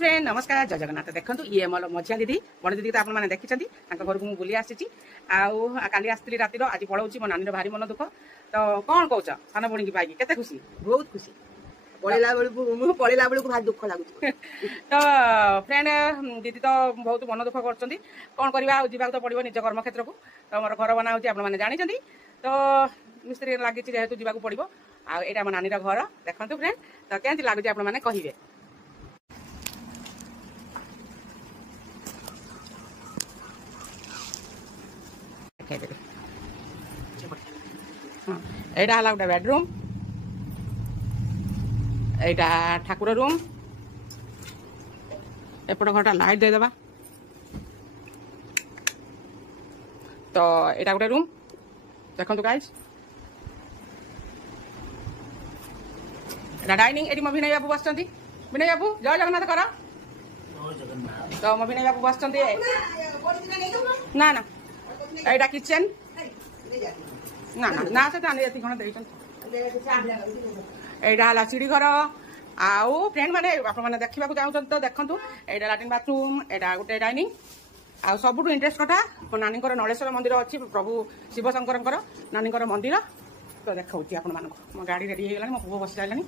Friend नमस्कार जय जगन्नाथ। देखो ये मोर मझिया दीदी बड़ दीदी तो आपने देखी घर को बुली आसी काली आसती राति आज पढ़ाऊँ मो नानी भारी मन दुख तो कौन कौच सान भणी की पाई केते खुशी बहुत खुशी पढ़ेला बेलू भारी दुख लगुच तो फ्रेंड दीदी तो बहुत मन दुख कर कौन करवा जावाक तो पड़ो निज कर्मक्षेत्र को तो मोर घर बना होने जानते तो मिस्त्री लगी जेहेतु जावाक पड़ो आईटा मो नानी घर देखो फ्रेंड तो केमती लगुच आपने कहे एटा हला गोटे बेडरूम एटा ठाकुर रूम एपट घरटा लाइट देदेबा तो एटा गोटे रूम देखो गाइस एटा डाइनिंग एटी मो विनय बाबू बस विनय बाबू जय जगन्नाथ कर तो मो विनय बाबू बस ना ना एटा किचन ना ना ना से ये खण देटा सीढ़ी घर आउ फ्रेंड मैंने आपने देखा चाहते तो देखूँ एटा लाट्रिन बाथरूम एटा गोटे डाइनिंग आ सब इंटरेस्ट कथा मो नानी नलेश्वर मंदिर अच्छी प्रभु शिव शंकर नानी मंदिर तो देखा आप मो गाड़ी रेडी हो गला मो पुओ बस जाइलानी